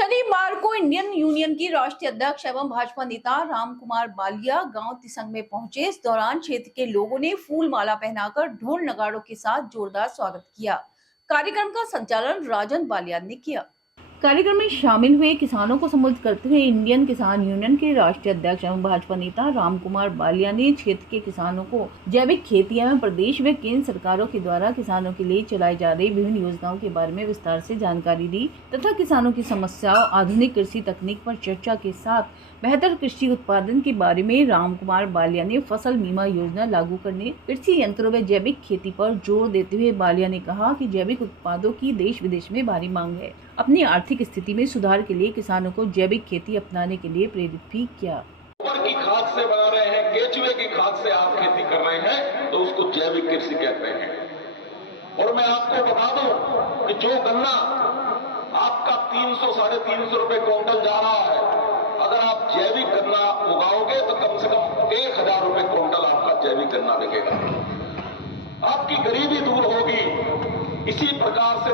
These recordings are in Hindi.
शनिवार को इंडियन यूनियन की राष्ट्रीय अध्यक्ष एवं भाजपा नेता रामकुमार बालिया गांव तिसंग में पहुंचे। इस दौरान क्षेत्र के लोगों ने फूल माला पहनाकर ढोल नगाड़ों के साथ जोरदार स्वागत किया। कार्यक्रम का संचालन राजन बालिया ने किया। कार्यक्रम में शामिल हुए किसानों को संबोधित करते हुए इंडियन किसान यूनियन के राष्ट्रीय अध्यक्ष एवं भाजपा नेता रामकुमार बालिया ने क्षेत्र के किसानों को जैविक खेती एवं प्रदेश व केंद्र सरकारों के द्वारा किसानों के लिए चलाई जा रही विभिन्न योजनाओं के बारे में विस्तार से जानकारी दी तथा किसानों की समस्याओं, आधुनिक कृषि तकनीक पर चर्चा के साथ बेहतर कृषि उत्पादन के बारे में रामकुमार बालिया ने फसल बीमा योजना लागू करने, कृषि यंत्रों व जैविक खेती पर जोर देते हुए बालिया ने कहा कि जैविक उत्पादों की देश विदेश में भारी मांग है। अपनी आर्थिक स्थिति में सुधार के लिए किसानों को जैविक खेती अपनाने के लिए प्रेरित भी किया। गोबर की खाद से बना रहे हैं, केचुए की खाद से आप खेती कर रहे हैं तो उसको जैविक कृषि कहते हैं। और मैं आपको बता दूं कि जो गन्ना आपका 300-350 रुपए क्विंटल जा रहा है, अगर आप जैविक गन्ना उगाओगे तो कम से कम 1000 रुपए क्विंटल आपका जैविक गन्ना बिकेगा। आपकी गरीबी दूर होगी। इसी प्रकार से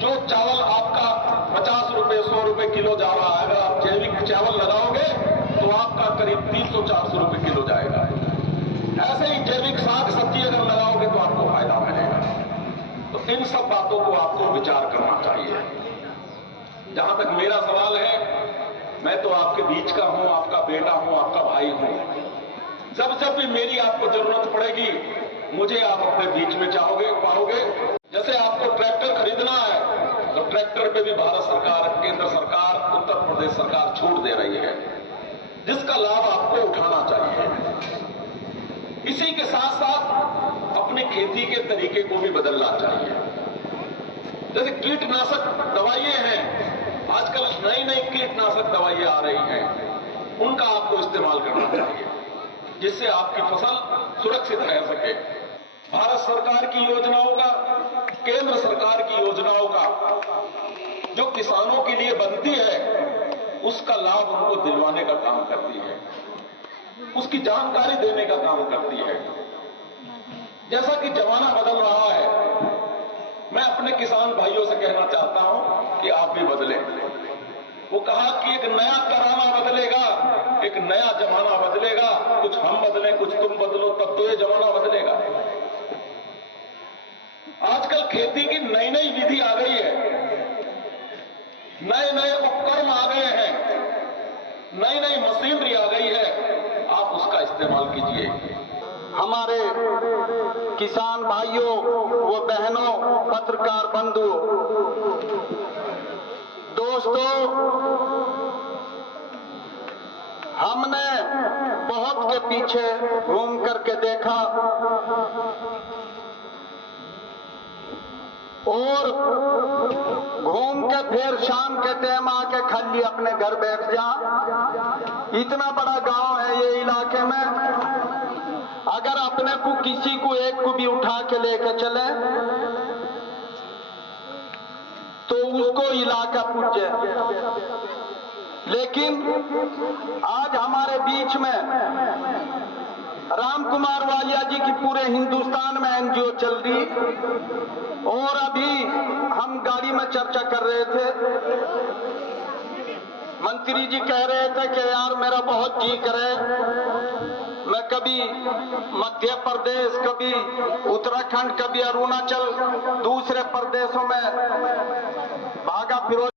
जो चावल आपका 50 रुपए 100 रुपए किलो जा रहा है, अगर आप जैविक चावल लगाओगे तो आपका करीब 300-400 रुपए किलो जाएगा। ऐसे ही जैविक साग सब्जी अगर लगाओगे तो आपको फायदा मिलेगा। तो इन सब बातों को आपको विचार करना चाहिए। जहां तक मेरा सवाल है, मैं तो आपके बीच का हूं, आपका बेटा हूं, आपका भाई हूं। जब भी मेरी आपको जरूरत पड़ेगी, मुझे आप अपने बीच में पाओगे। जैसे आपको ट्रैक्टर खरीदना है तो ट्रैक्टर पे भी भारत सरकार, केंद्र सरकार, उत्तर प्रदेश सरकार छूट दे रही है, जिसका लाभ आपको उठाना चाहिए। इसी के साथ साथ अपनी खेती के तरीके को भी बदलना चाहिए। जैसे कीटनाशक दवाइयां हैं, आजकल नई कीटनाशक दवाइयां आ रही हैं, उनका आपको इस्तेमाल करना चाहिए, जिससे आपकी फसल सुरक्षित रह सके। भारत सरकार की योजनाओं का, केंद्र सरकार की योजनाओं का जो किसानों के लिए बनती है, उसका लाभ उनको दिलवाने का काम करती है, उसकी जानकारी देने का काम करती है। जैसा कि जमाना बदल रहा है, मैं अपने किसान भाइयों से कहना चाहता हूं कि आप भी बदलें। वो कहा कि एक नया तराना बदलेगा, एक नया जमाना बदलेगा, कुछ हम बदलें, कुछ तुम बदलो, तब तो ये जमाना बदलेगा। आजकल खेती की नई विधि आ गई है, नए उपकरण आ गए हैं, नई मशीनरी आ गई है, आप उसका इस्तेमाल कीजिए। हमारे किसान भाइयों व बहनों, पत्रकार बंधु, दोस्तों, हमने बहुत के पीछे घूम करके देखा और घूम के फिर शाम के टाइम आके खाली अपने घर बैठ जा। इतना बड़ा गांव है ये इलाके में, अगर अपने को किसी को एक को भी उठा के लेके चले तो उसको इलाका पूजे। लेकिन आज हमारे बीच में रामकुमार बालिया जी की पूरे हिंदुस्तान में एनजीओ चल रही, और अभी हम गाड़ी में चर्चा कर रहे थे, मंत्री जी कह रहे थे कि यार मेरा बहुत जी करे, मैं कभी मध्य प्रदेश, कभी उत्तराखंड, कभी अरुणाचल, दूसरे प्रदेशों में भागा फिरो।